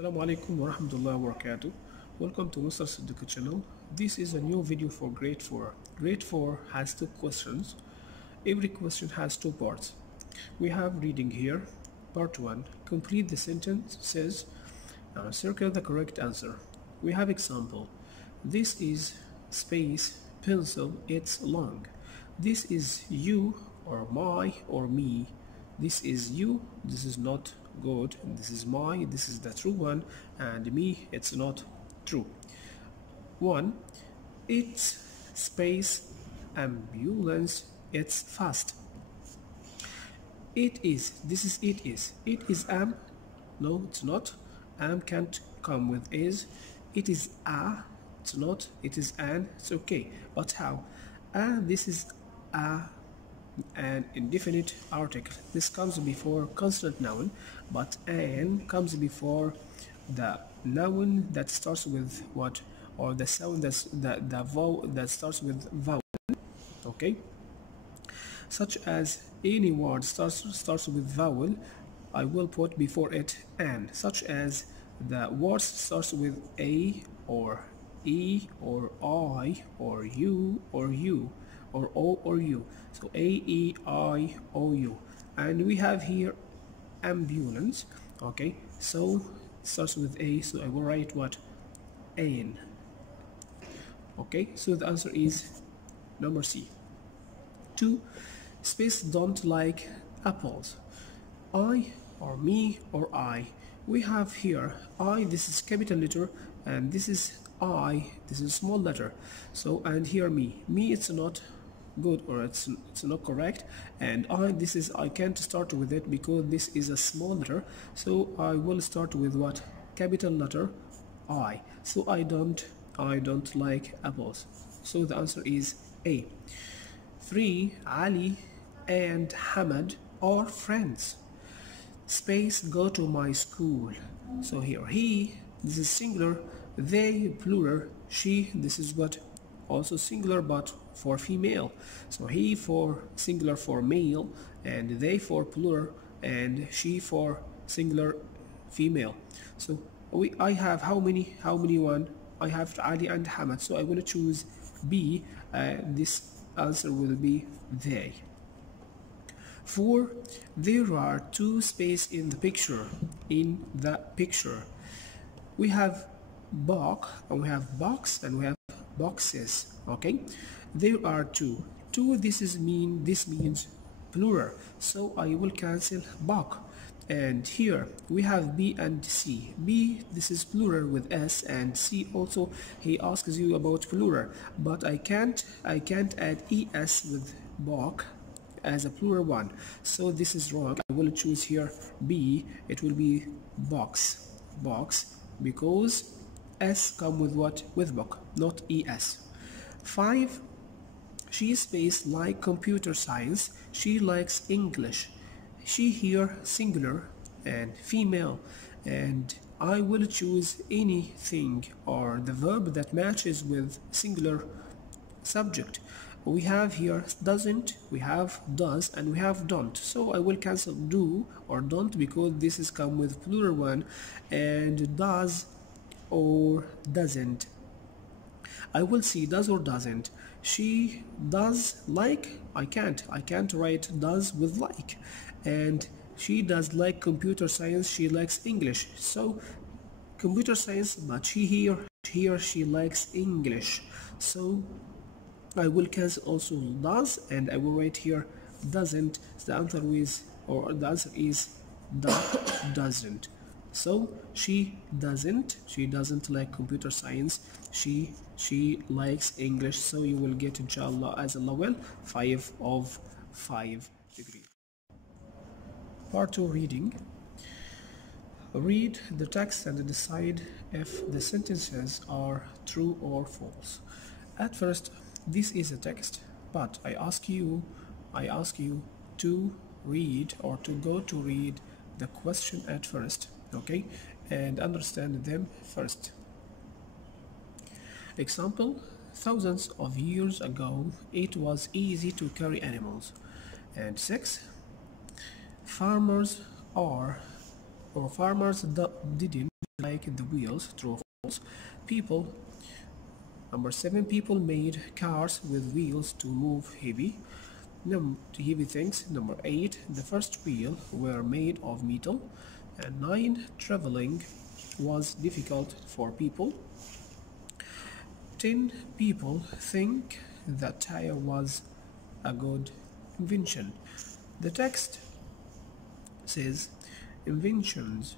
Assalamu alaikum wa rahmatullahi wa barakatuh. Welcome to Mr. Siddiq channel. This is a new video for grade 4. Grade 4 has two questions. Every question has two parts. We have reading here. Part 1. Complete the sentence says circle the correct answer. We have example. This is space pencil, it's long. This is you or my or me. This is you, this is not good, this is my, this is the true one, and me, it's not true. 1. It's space ambulance, it's fast. It is, this is it is. It is am, no it's not. Am can't come with is. It is a, it's not. It is an, it's okay. But how? This is an indefinite article. This comes before consonant noun, but an comes before the noun that starts with what, or the sound that's the vowel that starts with vowel. Okay, such as any word starts with vowel, I will put before it an. Such as the word starts with a or e or I or you or you or o or u. So a, e, I, o, u. And we have here ambulance. Okay, so it starts with a, so I will write what? An. Okay, so the answer is number C. 2. Space don't like apples. I or me or I. We have here I, this is capital letter, and this is I, this is small letter. So, and here me it's not good, or it's not correct, and I, this is, I can't start with it because this is a small letter, so I will start with what? Capital letter I. So I don't like apples, so the answer is A. 3. Ali and Hamad are friends. Space go to my school. So here he, this is singular, they plural, she, this is what, also singular but for female. So he for singular for male, and they for plural, and she for singular female. So I have how many one? I have Ali and Hamad, so I will choose B. This answer will be they. 4. There are two spaces in the picture. In the picture we have box, and we have box, and we have boxes. Okay, there are two. This means plural, so I will cancel box. And here we have B and C. B, this is plural with S, and C also he asks you about plural, but I can't add es with box as a plural one, so this is wrong. I will choose here B. It will be box, because S come with what? With book, not es. 5. She space like computer science, she likes English. She here singular and female, and I will choose anything or the verb that matches with singular subject. We have here doesn't, we have does, and we have don't, so I will cancel do or don't because this is come with plural one, and does or doesn't. I will see does or doesn't. She does like, I can't write does with like, and she does like computer science, she likes English. So computer science, but she likes English, so I will cancel also does, and I will write here doesn't. The answer is doesn't. So she doesn't like computer science, she likes English. So you will get inshallah as a level 5 of 5 degree. Part 2 reading. Read the text and decide if the sentences are true or false. At first, this is a text, but I ask you to read, or to go to read the question at first, okay, and understand them first. Example: thousands of years ago it was easy to carry animals. And 6. Farmers didn't like the wheels. True or false? People. Number 7, people made cars with wheels to move heavy things. Number 8, the first wheel were made of metal. And 9, traveling was difficult for people. 10, people think that tire was a good invention. The text says inventions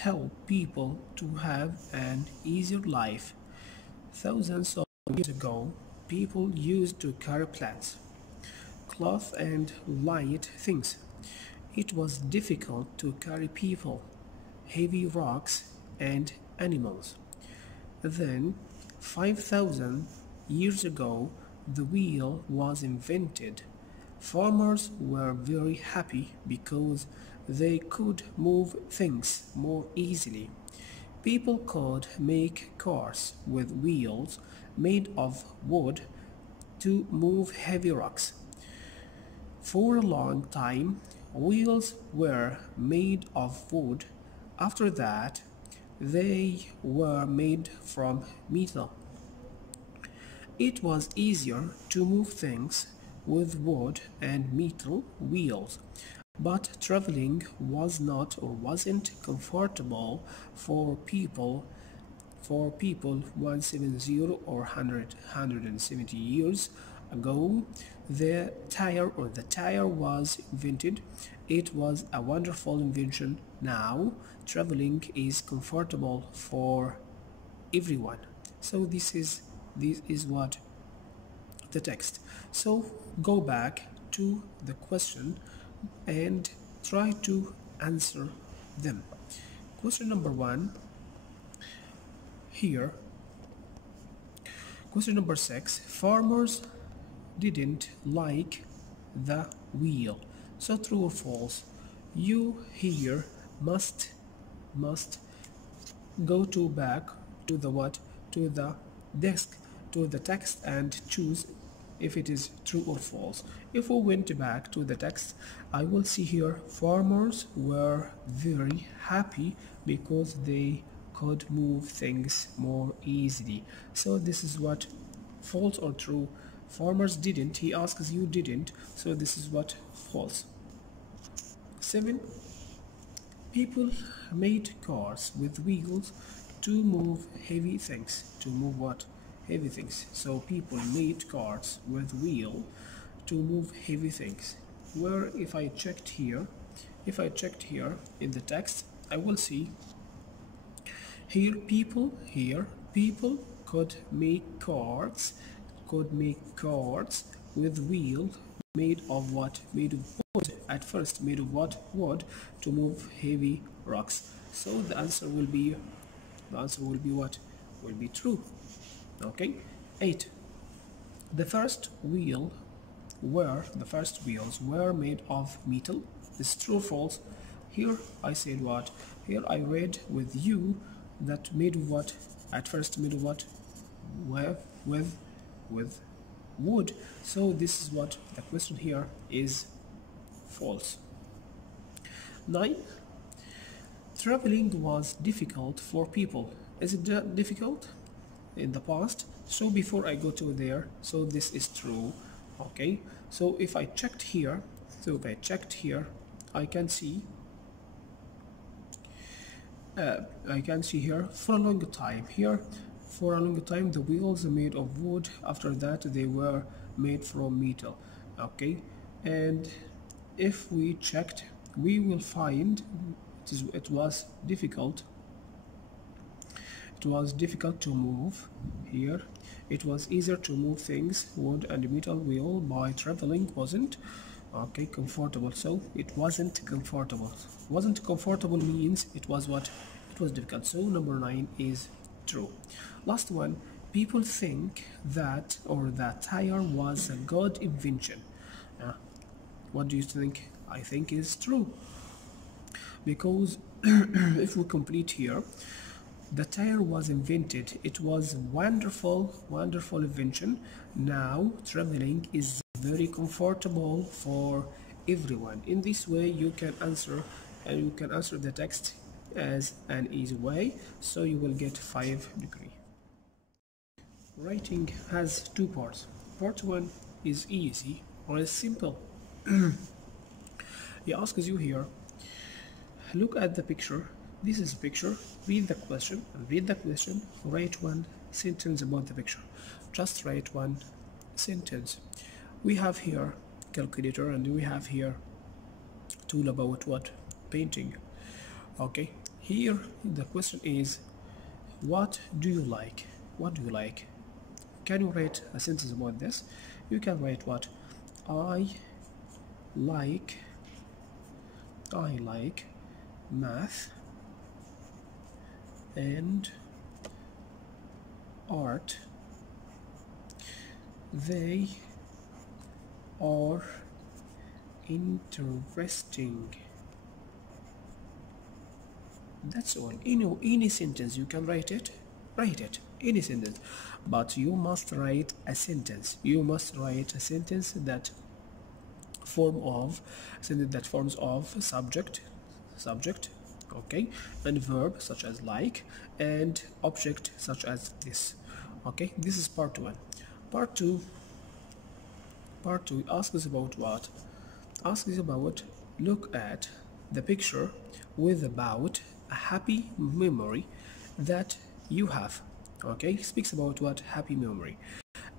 help people to have an easier life. Thousands of years ago, people used to carry plants, cloth, and light things. It was difficult to carry people, heavy rocks, and animals. Then, 5,000 years ago, the wheel was invented. Farmers were very happy because they could move things more easily. People could make cars with wheels made of wood to move heavy rocks. For a long time, wheels were made of wood. After that, they were made from metal. It was easier to move things with wood and metal wheels, but traveling was not or wasn't comfortable for people 170 or 170 years ago. The tire was invented. It was a wonderful invention. Now traveling is comfortable for everyone. So this is what the text. So go back to the question and try to answer them. Question number 1 here. Question number 6, farmers didn't like the wheel. So true or false? You here must go back to the what? To the desk, to the text, and choose if it is true or false. If we went back to the text, I will see here farmers were very happy because they could move things more easily. So this is what, false or true? Farmers didn't. He asks you didn't, so this is what, false. 7, people made cars with wheels to move heavy things. To move what? Heavy things. So people made cars with wheel to move heavy things. Where if I checked here in the text, I will see here people could make cars with wheel made of what? Made of wood. At first made of what? Wood, to move heavy rocks. So the answer will be what? Will be true. Okay. 8, the first wheels were made of metal. Is true or false? Here I said what? Here I read with you that made of what? At first made of what? With wood. So this is what the question here is, false. 9, traveling was difficult for people. Is it difficult in the past? So before I go to there, so this is true. Okay, so if I checked here, I can see here for a long time. Here for a long time the wheels are made of wood. After that they were made from metal. Okay, and if we checked, we will find it was difficult to move. Here it was easier to move things, wood and metal wheel, by traveling. Wasn't comfortable. So it wasn't comfortable means it was what? It was difficult. So number 9 is true. Last one, people think that tire was a good invention. What do you think? I think is true, because if we complete here, the tire was invented. It was wonderful invention. Now traveling is very comfortable for everyone. In this way you can answer the text as an easy way, so you will get 5 degrees. Writing has two parts. Part 1 is easy or is simple. He asks you here, look at the picture. This is a picture. Read the question. Write one sentence about the picture. Just write one sentence. We have here calculator, and we have here tool about what? Painting. Okay, here the question is, what do you like? What do you like? Can you write a sentence about this? You can write what? I like math and art. They are interesting. That's all. Any sentence you can write it. Any sentence, but you must write a sentence. That forms of subject, okay, and verb such as like, and object such as this. Okay, this is part 1. Part 2 asks about what? Asks about, look at the picture with about a happy memory that you have. Okay, speaks about what? Happy memory.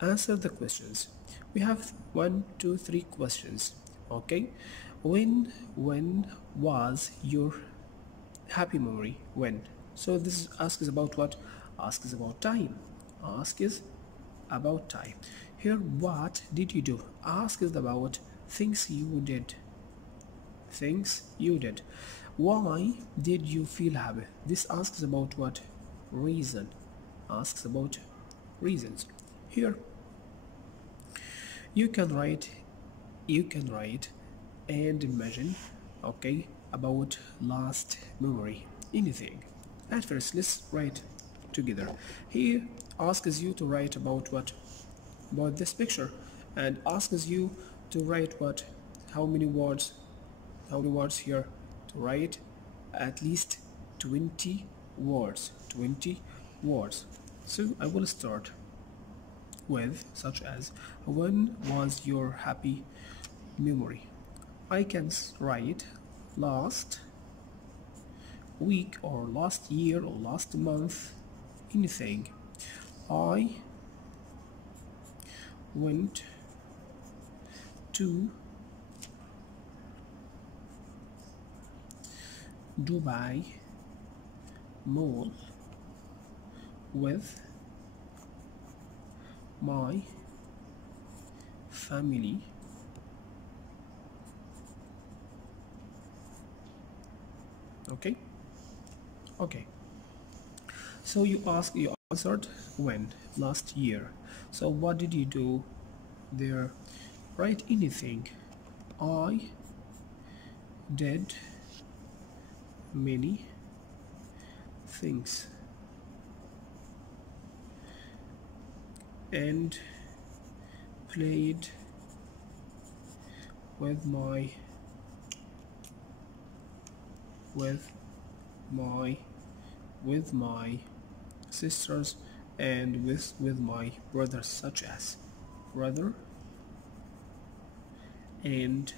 Answer the questions. We have 1, 2, 3 questions. Okay, when was your happy memory? When? So this asks about what? Asks about time. Here, what did you do? Asks about things you did. Why did you feel happy? This asks about what? Reason. Asks about reasons. Here you can write and imagine, okay, about last memory, anything. At first, let's write together. Here asks you to write about what? About this picture, and asks you to write what? How many words here? To write at least 20 words. So I will start with such as, when was your happy memory? I can write last week or last year or last month, anything. I went to Dubai Mall with my family. Okay, so you answered when? Last year. So what did you do there? Write anything. I did many things and played with my sisters and with my brothers, such as brother and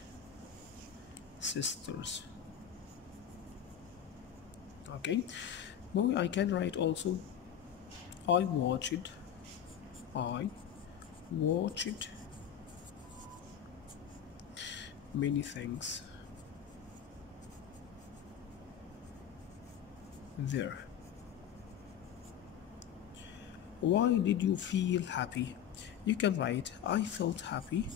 sisters. Okay, well, I can write also, I watched many things there. Why did you feel happy? You can write, I felt happy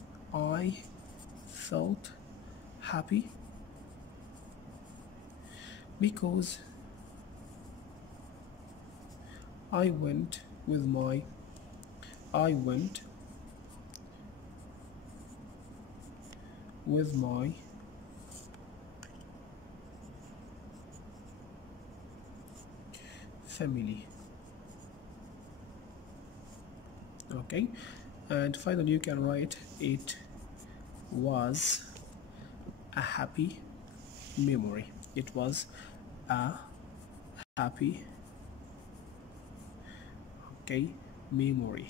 because I went with my family. Okay, and finally you can write, it was a happy memory. It was a happy, okay, memory.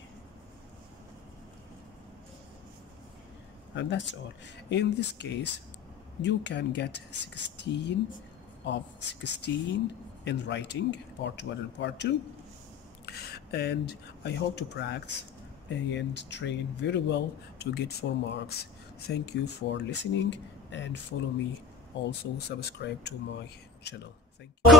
And that's all. In this case, you can get 16 of 16 in writing, part 1 and part 2. And I hope to practice and train very well to get 4 marks. Thank you for listening, and follow me. Also subscribe to my channel. Thank you.